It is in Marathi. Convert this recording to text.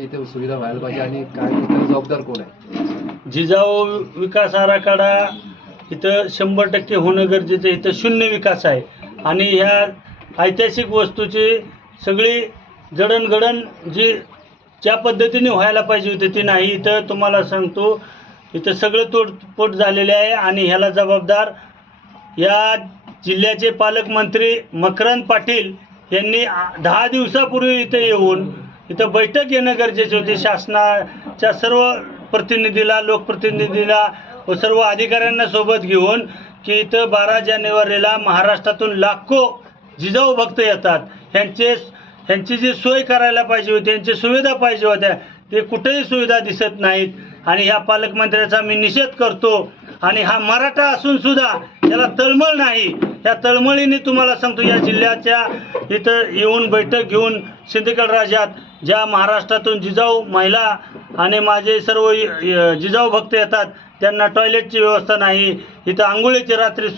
इथे सुविधा व्हायला पाहिजे आणि काय इतर जबाबदार कोण आहे? जिजाऊ विकास आराखडा इथं 100% होणं गरजेचं आहे. इथं शून्य विकास आहे आणि ह्या ऐतिहासिक वस्तूची सगळी जडणघडण जी ज्या पद्धतीने व्हायला पाहिजे होती ती नाही. इथं तुम्हाला सांगतो इथं सगळं तोडफोड झालेले आहे आणि ह्याला जबाबदार या जिल्ह्याचे पालकमंत्री मकरंद पाटील यांनी 10 दिवसापूर्वी इथं येऊन इथं बैठक घेणं गरजेचे होते. शासनाच्या सर्व प्रतिनिधीला, लोकप्रतिनिधीला व सर्व अधिकाऱ्यांना सोबत घेऊन की इथं 12 जानेवारीला महाराष्ट्रातून लाखो जिजाऊ भक्त येतात. ह्यांची जी सोय करायला पाहिजे होती, यांची सुविधा पाहिजे होत्या, ते कुठेही सुविधा दिसत नाहीत आणि ह्या पालकमंत्र्याचा मी निषेध करतो. आणि हा मराठा असून सुद्धा याला तळमळ नाही. या तळमळीने तुम्हाला सांगतो या जिल्ह्याच्या इथं येऊन बैठक घेऊन सिंदखेड राजात ज्या महाराष्ट्रातून जिजाऊ महिला आणि माझे सर्व जिजाऊ भक्त येतात त्यांना टॉयलेटची व्यवस्था नाही. इथं आंघोळीची रात्री